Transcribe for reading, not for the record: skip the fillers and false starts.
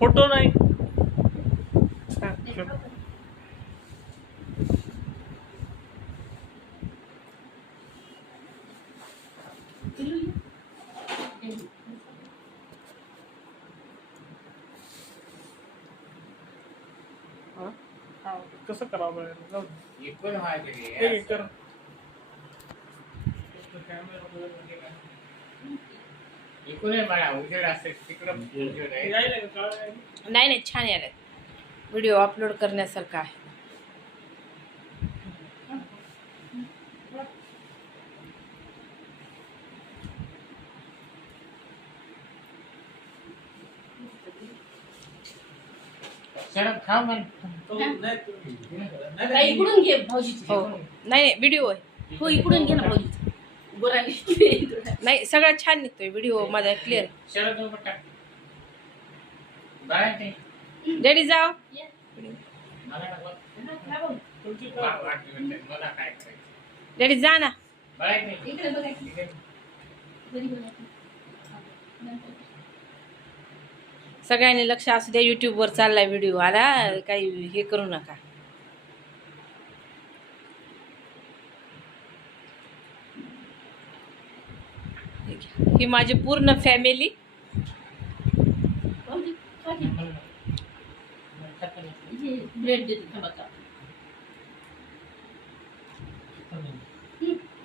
Photo नाही. कसं करावं इकडून व्हायचं कर. इकडून मला उजेड असते तिकडं उजेड आहे. नाही नाही, छान यायला व्हिडिओ अपलोड करण्यासारखा आहे. शरद खाऊ म्हण. इकडून घे भाऊजीची. हो नाही नाही, व्हिडिओ आहे. हो इकडून घे ना भाऊजीचं. गोरा नाही, सगळ्यात छान निघतोय व्हिडिओ माझा क्लिअर. शरद उभं टाक. बाळा ते डॅडी जाव. मला नको. मला काय करायचं डॅडी जा ना. बाळा ते इकडे बघायचं. सगळ्यांनी लक्ष असू द्या. YouTube वर चाललाय व्हिडिओ. आला काही हे करू नका. ही माझी पूर्ण फॅमिली. ब्रेड देते थांबा का.